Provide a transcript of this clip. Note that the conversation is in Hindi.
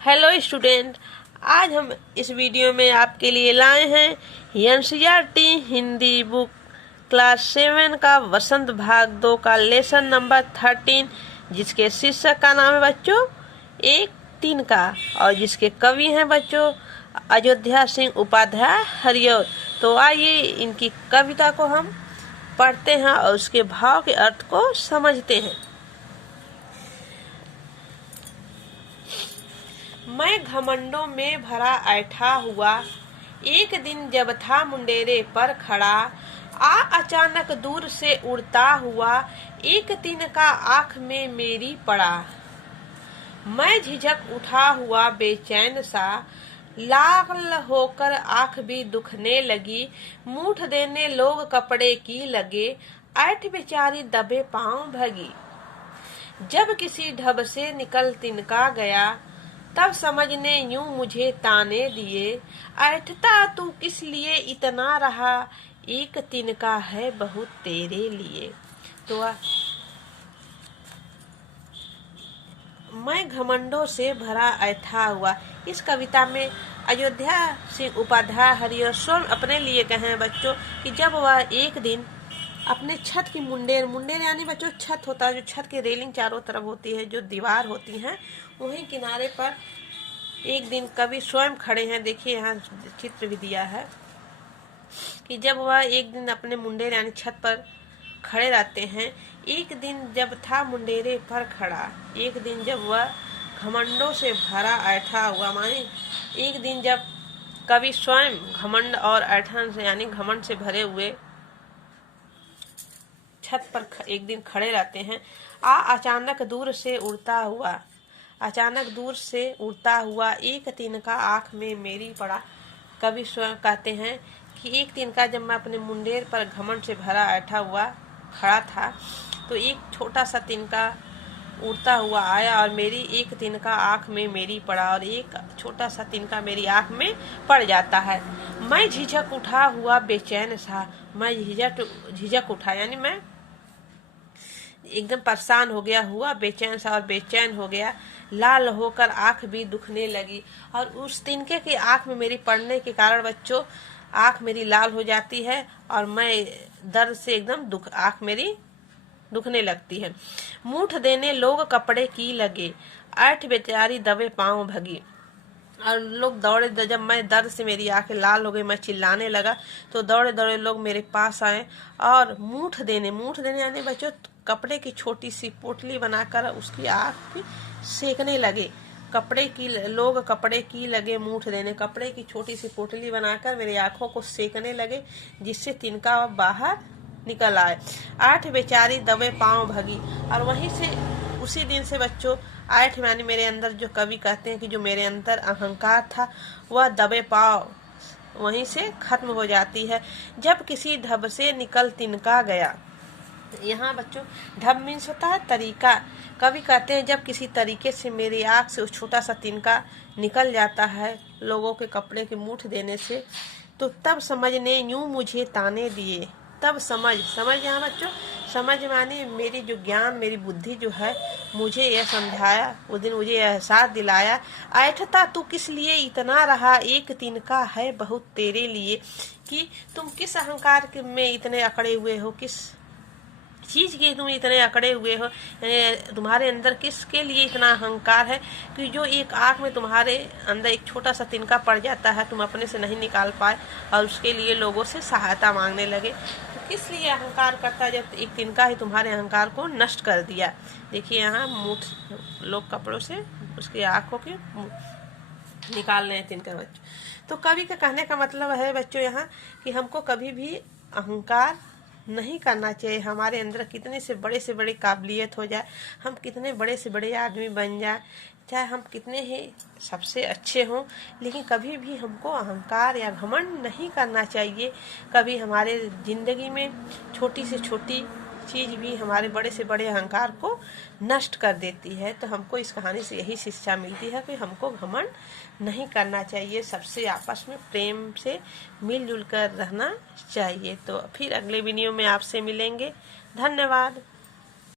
हेलो स्टूडेंट, आज हम इस वीडियो में आपके लिए लाए हैं एनसीईआरटी हिंदी बुक क्लास 7 का वसंत भाग 2 का लेसन नंबर 13, जिसके शीर्षक का नाम है बच्चों एक तीन का, और जिसके कवि हैं बच्चों अयोध्या सिंह उपाध्याय हरिऔध। तो आइए इनकी कविता को हम पढ़ते हैं और उसके भाव के अर्थ को समझते हैं। मैं घमंडों में भरा ऐठा हुआ, एक दिन जब था मुंडेरे पर खड़ा, अचानक दूर से उड़ता हुआ, एक तिनका आँख में मेरी पड़ा। मैं झिझक उठा हुआ बेचैन सा, लाल होकर आँख भी दुखने लगी, मूठ देने लोग कपड़े की लगे, ऐठ बेचारी दबे पांव भगी। जब किसी ढब से निकल तिनका गया, तब समझने यूं मुझे ताने दिए, ऐठता तू किस लिए इतना रहा, एक तिनका है बहुत तेरे लिए। तो मैं घमंडों से भरा ऐठा हुआ, इस कविता में अयोध्या सिंह उपाध्याय हरिऔध अपने लिए कहे बच्चों कि जब वह एक दिन अपने छत की मुंडेर यानी बच्चों छत होता है, जो छत की रेलिंग चारों तरफ होती है, जो दीवार होती है, वहीं किनारे पर एक दिन कवि स्वयं खड़े हैं। देखिए यहाँ चित्र भी दिया है कि जब वह एक दिन अपने मुंडेर यानी छत पर खड़े रहते हैं। एक दिन जब था मुंडेरे पर खड़ा, एक दिन जब वह घमंडों से भरा ऐठा हुआ, माने एक दिन जब कवि स्वयं घमंड और ऐठन से यानी घमंड से भरे हुए छत पर एक दिन खड़े रहते हैं। अचानक दूर से उड़ता हुआ, अचानक दूर से उड़ता हुआ, एक तिनका आँख में मेरी पड़ा। कवि स्वयं कहते हैं कि एक तिनका जब मैं अपने मुंडेर पर घमंड से भरा ऐठा हुआ खड़ा था, तो एक छोटा सा तिनका उड़ता हुआ आया और मेरी एक तिनका आँख में मेरी पड़ा, और एक छोटा सा तिनका मेरी आँख में पड़ जाता है। मैं झिझक उठा हुआ बेचैन सा, मैं झिझक उठा यानी मैं एकदम परेशान हो गया, हुआ बेचैन सा और बेचैन हो गया, लाल होकर आँख भी दुखने लगी। और उस तिनके की आँख में मेरी पड़ने के कारण बच्चों आँख मेरी लाल हो जाती है और मैं दर्द से एकदम आँख मेरी दुखने लगती है। मूठ देने लोग कपड़े की लगे, ऐठ बेचारी दबे पांव भगी। और लोग दौड़े, जब मैं दर्द से मेरी आंखें लाल हो गई, मैं चिल्लाने लगा, तो दौड़े दौड़े लोग मेरे पास आए और मूठ देने यानी बच्चों कपड़े की छोटी सी पोटली बनाकर उसकी आँख भी सेकने लगे। कपड़े की लगे मूठ देने, कपड़े की छोटी सी पोटली बनाकर मेरी आंखों को सेकने लगे, जिससे तिनका बाहर निकल आए। ऐठ बेचारी दबे पांव भगी। और वहीं से उसी दिन से बच्चों ऐठ यानी मेरे अंदर, जो कवि कहते हैं कि जो मेरे अंदर अहंकार था, वह दबे पांव वहीं से खत्म हो जाती है। जब किसी ढब से निकल तिनका गया, यहाँ बच्चों ढब मीन्स होता है तरीका। कवि कहते हैं जब किसी तरीके से मेरी आँख से उस छोटा सा तिनका निकल जाता है लोगों के कपड़े के मूठ देने से, तो तब समझने यूं मुझे ताने दिए। तब समझ यहाँ बच्चों समझ माने मेरी जो ज्ञान, मेरी बुद्धि जो है, मुझे यह समझाया, उस दिन मुझे एहसास दिलाया, ऐठता तू किस लिए इतना रहा, एक तिनका है बहुत तेरे लिए। कि तुम किस अहंकार में इतने अकड़े हुए हो, किस चीज के तुम इतने अकड़े हुए हो, तुम्हारे अंदर किसके लिए इतना अहंकार है कि जो एक आँख में तुम्हारे अंदर एक छोटा सा तिनका पड़ जाता है, तुम अपने से नहीं निकाल पाए और उसके लिए लोगों से सहायता मांगने लगे। तो किस लिए अहंकार करता है जब एक तिनका ही तुम्हारे अहंकार को नष्ट कर दिया। देखिए यहाँ मूठ लोग कपड़ों से उसकी आँखों के निकाल रहे हैं तिनका बच्चों। तो कवि का कहने का मतलब है बच्चों यहाँ कि हमको कभी भी अहंकार नहीं करना चाहिए। हमारे अंदर कितने से बड़े काबिलियत हो जाए, हम कितने बड़े से बड़े आदमी बन जाए, चाहे हम कितने ही सबसे अच्छे हों, लेकिन कभी भी हमको अहंकार या घमंड नहीं करना चाहिए। कभी हमारे जिंदगी में छोटी से छोटी चीज भी हमारे बड़े से बड़े अहंकार को नष्ट कर देती है। तो हमको इस कहानी से यही शिक्षा मिलती है कि हमको घमंड नहीं करना चाहिए, सबसे आपस में प्रेम से मिलजुल कर रहना चाहिए। तो फिर अगले वीडियो में आपसे मिलेंगे। धन्यवाद।